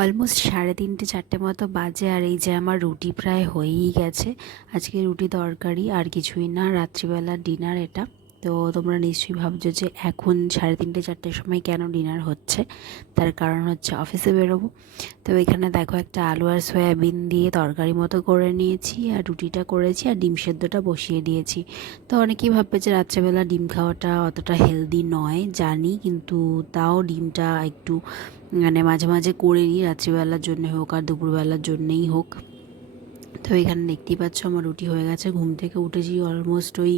Almost সাড়ে তিনটে, চারটে মতো বাজে আর এই যে আমার রুটি প্রায় হয়েই গেছে। আজকে রুটি দরকারি আর কিছুই না রাত্রিবেলা ডিনার এটা। তো তোমরা নিশ্চয়ই ভাবছ যে এখন সাড়ে তিনটে, চারটের সময় কেন ডিনার হচ্ছে? তার কারণ হচ্ছে অফিসে বেরোবো। তো এখানে দেখো একটা আলু আর সয়াবিন দিয়ে তরকারি মতো করে নিয়েছি, আর রুটিটা করেছি, আর ডিম সেদ্ধটা বসিয়ে দিয়েছি। তো অনেকেই ভাববে যে রাত্রেবেলা ডিম খাওয়াটা অতটা হেলদি নয়, জানি, কিন্তু তাও ডিমটা একটু মানে মাঝে মাঝে করে নিই, রাত্রিবেলার জন্য হোক আর দুপুরবেলার জন্যেই হোক। তো এখানে দেখতেই পাচ্ছ আমার রুটি হয়ে গেছে। ঘুম থেকে উঠেছি অলমোস্ট ওই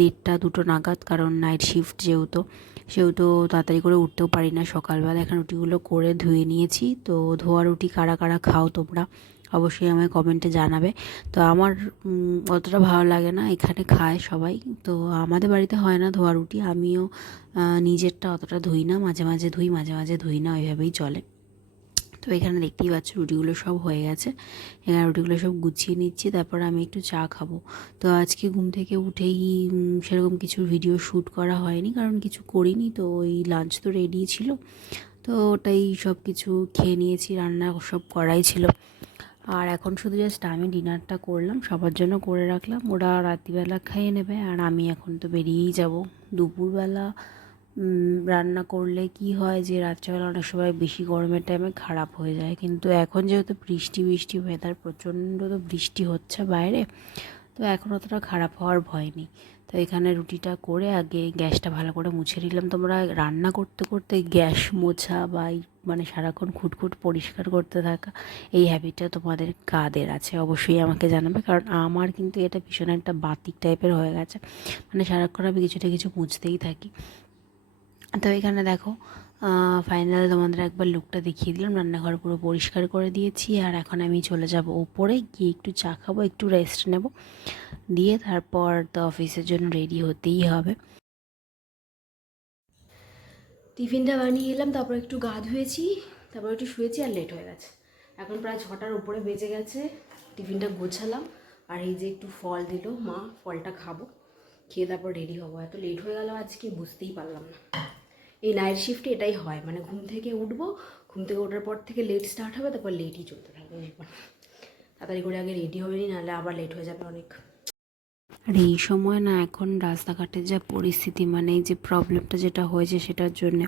দেড়টা দুটো নাগাদ, কারণ নাইট শিফট যেহেতু। সেহেতু তাড়াতাড়ি করে উঠতেও পারি না। সকালবেলা এখন রুটিগুলো করে ধুয়ে নিয়েছি। তো ধোয়া রুটি কারা কারা খাও তোমরা অবশ্যই আমায় কমেন্টে জানাবে। তো আমার অতটা ভালো লাগে না, এখানে খায় সবাই। তো আমাদের বাড়িতে হয় না ধোয়া রুটি। আমিও নিজেরটা অতটা ধুই না। মাঝে মাঝে ধুই, মাঝে মাঝে ধুই না। ওইভাবেই চলে। তো এখানে দেখতেই পাচ্ছ রুটিগুলো সব হয়ে গেছে। এখানে রুটিগুলো সব গুছিয়ে নিচ্ছি, তারপর আমি একটু চা খাব। তো আজকে ঘুম থেকে উঠেই সেরকম কিছু ভিডিও শ্যুট করা হয়নি, কারণ কিছু করিনি, তো ওই লাঞ্চ তো রেডি ছিল। তো ওটাই সব কিছু খেয়ে নিয়েছি, রান্না সব করাই ছিল। আর এখন শুধু জাস্ট আমি ডিনারটা করলাম, সবার জন্য করে রাখলাম। ওরা রাত্রিবেলা খেয়ে নেবে, আর আমি এখন তো বেরিয়েই যাব। দুপুরবেলা রান্না করলে কি হয় যে রাত্রেবেলা অনেক সময় বেশি গরমের টাইমে খারাপ হয়ে যায়। কিন্তু এখন যেহেতু বৃষ্টি বৃষ্টি ওয়েদার প্রচণ্ড তো বৃষ্টি হচ্ছে বাইরে, তো এখন অতটা খারাপ হওয়ার ভয় নেই। তো এখানে রুটিটা করে আগে গ্যাসটা ভালো করে মুছে নিলাম। তোমরা রান্না করতে করতে গ্যাস মোছা বা মানে সারাক্ষণ খুটখুট পরিষ্কার করতে থাকা, এই হ্যাবিটটা তোমাদের কাদের আছে? অবশ্যই আমাকে জানাবে, কারণ আমার কিন্তু এটা ভীষণ একটা বাতিক টাইপের হয়ে গেছে। মানে সারাক্ষণ আমি কিছুটা কিছু মুছতেই থাকি। তো এখানে দেখো ফাইনাল তোমাদের একবার লুকটা দেখিয়ে দিলাম। রান্নাঘর পুরো পরিষ্কার করে দিয়েছি। আর এখন আমি চলে যাব ওপরে গিয়ে একটু চা খাব, একটু রেস্ট নেব। দিয়ে তারপর তো অফিসের জন্য রেডি হতেই হবে। টিফিনটা বানিয়ে এলাম, তারপর একটু গা ধুয়েছি, তারপর একটু শুয়েছি আর লেট হয়ে গেছে। এখন প্রায় ছটার উপরে বেজে গেছে, টিফিনটা গোছালাম। আর এই যে একটু ফল দিল, মা ফলটা খাব। খেয়ে তারপর রেডি হব। এত লেট হয়ে গেল আজকে, বুঝতেই পারলাম না। এই নাইট শিফটে এটাই হয়। মানে ঘুম থেকে উঠবো, ঘুম থেকে ওঠার পর থেকে লেট স্টার্ট হবে, তারপর লেটই চলতে থাকবে। তাড়াতাড়ি করে আগে রেডি হবে নি, নাহলে আবার লেট হয়ে যাবে অনেক। আর এই সময় না এখন রাস্তাঘাটের যা পরিস্থিতি মানে এই যে প্রবলেমটা যেটা হয়েছে সেটার জন্য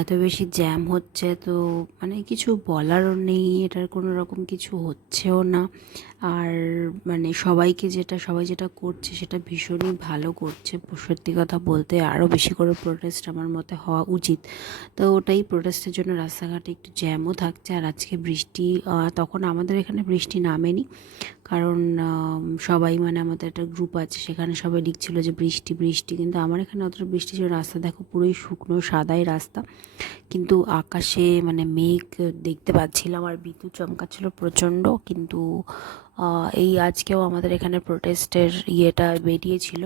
এত বেশি জ্যাম হচ্ছে, তো মানে কিছু বলারও নেই, এটার কোনো রকম কিছু হচ্ছেও না। আর মানে সবাইকে যেটা, সবাই যেটা করছে সেটা ভীষণই ভালো করছে। সত্যি কথা বলতে আরও বেশি করে প্রোটেস্ট আমার মতে হওয়া উচিত। তো ওটাই প্রোটেস্টের জন্য রাস্তাঘাটে একটু জ্যামও থাকছে। আর আজকে বৃষ্টি তখন আমাদের এখানে বৃষ্টি নামেনি। কারণ সবাই মানে আমাদের একটা গ্রুপ আছে সেখানে সবাই লিখছিল যে বৃষ্টি বৃষ্টি, কিন্তু আমার এখানে অতটা বৃষ্টি ছিল রাস্তা দেখো, পুরোই শুকনো, সাদাই রাস্তা। কিন্তু আকাশে মানে মেঘ দেখতে পাচ্ছিলাম আর বিদ্যুৎ চমকাচ্ছিল প্রচণ্ড। কিন্তু এই আজকেও আমাদের এখানে প্রোটেস্টের ইয়েটা বেরিয়েছিল।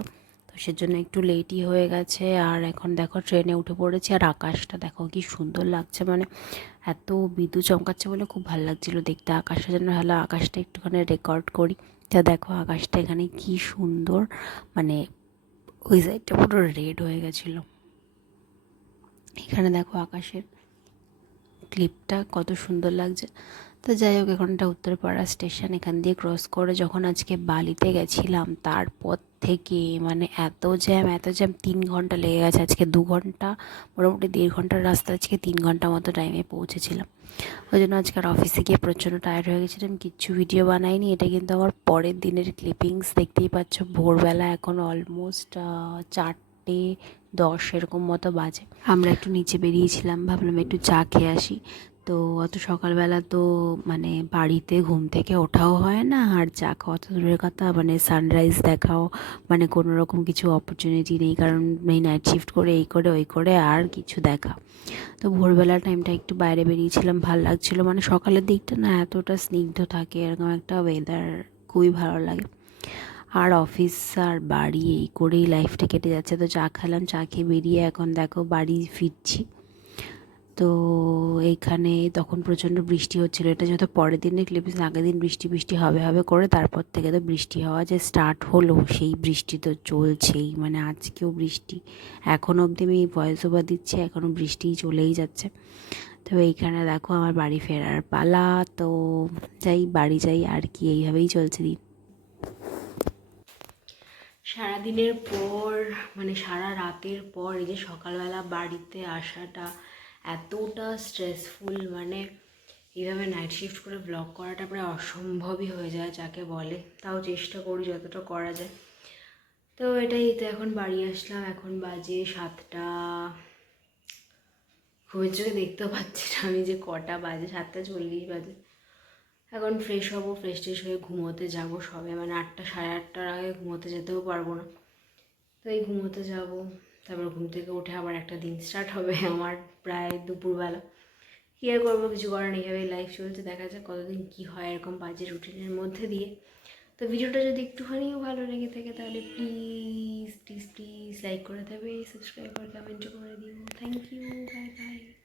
তো সেজন্য একটু লেটই হয়ে গেছে। আর এখন দেখো ট্রেনে উঠে পড়েছি আর আকাশটা দেখো কি সুন্দর লাগছে। মানে এত বিদ্যুৎ চমকাচ্ছে বলে খুব ভালো লাগছিল দেখতে। আকাশটা যেন হলো আকাশটা একটুখানি রেকর্ড করি। তা দেখো আকাশটা এখানে কি সুন্দর। মানে ওই সাইডটা পুরো রেড হয়ে গেছিল। এখানে দেখো আকাশের ক্লিপটা কত সুন্দর লাগছে। তো যাই হোক, এখানটা উত্তরপাড়া স্টেশন, এখান দিয়ে ক্রস করে যখন আজকে বালিতে গেছিলাম, তারপর থেকে মানে এত জ্যাম এত জ্যাম তিন ঘণ্টা লেগে গেছে আজকে দু ঘণ্টা। মোটামুটি দেড় ঘণ্টার রাস্তা আজকে তিন ঘণ্টা মতো টাইমে পৌঁছেছিলাম। ওই জন্য আজকে আর অফিসে গিয়ে প্রচণ্ড টায়ার্ড হয়ে গেছিলাম, কিচ্ছু ভিডিও বানাইনি। এটা কিন্তু আমার পরের দিনের ক্লিপিংস দেখতেই পাচ্ছ, ভোরবেলা এখন অলমোস্ট চারটে দশ এরকম মতো বাজে। আমরা একটু নিচে বেরিয়েছিলাম, ভাবলাম একটু চা খেয়ে আসি। তো অত সকালবেলা তো মানে বাড়িতে ঘুম থেকে ওঠাও হয় না। আর চা খাওয়া তো দূরের কথা মানে সানরাইজ দেখাও মানে কোনো রকম কিছু অপরচুনিটি নেই। কারণ এই নাইট শিফট করে এই করে, ওই করে, আর কিছু দেখা। তো ভোরবেলা টাইমটা একটু বাইরে বেরিয়েছিলাম, ভালো লাগছিল। মানে সকালের দিকটা না এতটা স্নিগ্ধ থাকে, এরকম একটা ওয়েদার খুবই ভালো লাগে। আর অফিস আর বাড়ি, এই করেই লাইফটা কেটে যাচ্ছে। তো চা খেলাম, চা খেয়ে বেরিয়ে এখন দেখো বাড়ি ফিরছি। তো এইখানে তখন প্রচণ্ড বৃষ্টি হচ্ছিল। এটা যেহেতু পরের দিনে ক্লিপিস আগের দিন বৃষ্টি বৃষ্টি হবে হবে করে তারপর থেকে তো বৃষ্টি হওয়া যে স্টার্ট হলো, সেই বৃষ্টি তো চলছেই। মানে আজকেও বৃষ্টি। এখনও অবধি আমি ভয়েস ওভার দিচ্ছি এখনও বৃষ্টিই চলেই যাচ্ছে। তো এইখানে দেখো আমার বাড়ি ফেরার পালা। তো যাই, বাড়ি যাই, আর কি, এইভাবেই চলছে দিন। সারাদিনের পর মানে সারা রাতের পর এই যে সকালবেলা বাড়িতে আসাটা এতটা স্ট্রেসফুল মানে এইভাবে নাইট শিফট করে ব্লগ করাটা প্রায় অসম্ভবই হয়ে যায় যাকে বলে। তাও চেষ্টা করি যতটা করা যায়। তো এটাই, তো এখন বাড়ি আসলাম, এখন বাজে সাতটা। ঘুমের চোখে দেখতেও পাচ্ছি না আমি যে কটা বাজে, সাতটা চল্লিশ বাজে। এখন ফ্রেশ হব ফ্রেশ ট্রেশ হয়ে ঘুমোতে যাব সবে। মানে আটটা, সাড়ে আটটার আগে ঘুমোতে যেতেও পারব না। তো এই ঘুমোতে যাব। তারপর ঘুম থেকে উঠে আবার একটা দিন স্টার্ট হবে, আমার প্রায় দুপুরবেলা। কী আর করব, কিছু করার নেই লাইফ চলছে, দেখা যাক কতদিন কী হয়, এরকম বাজে রুটিনের মধ্যে দিয়ে। তো ভিডিওটা যদি একটুখানিও ভালো লেগে থাকে, তাহলে প্লিজ প্লিজ প্লিজ লাইক করে দেবে সাবস্ক্রাইব করে কমেন্টও করে দিও। Thank you bye bye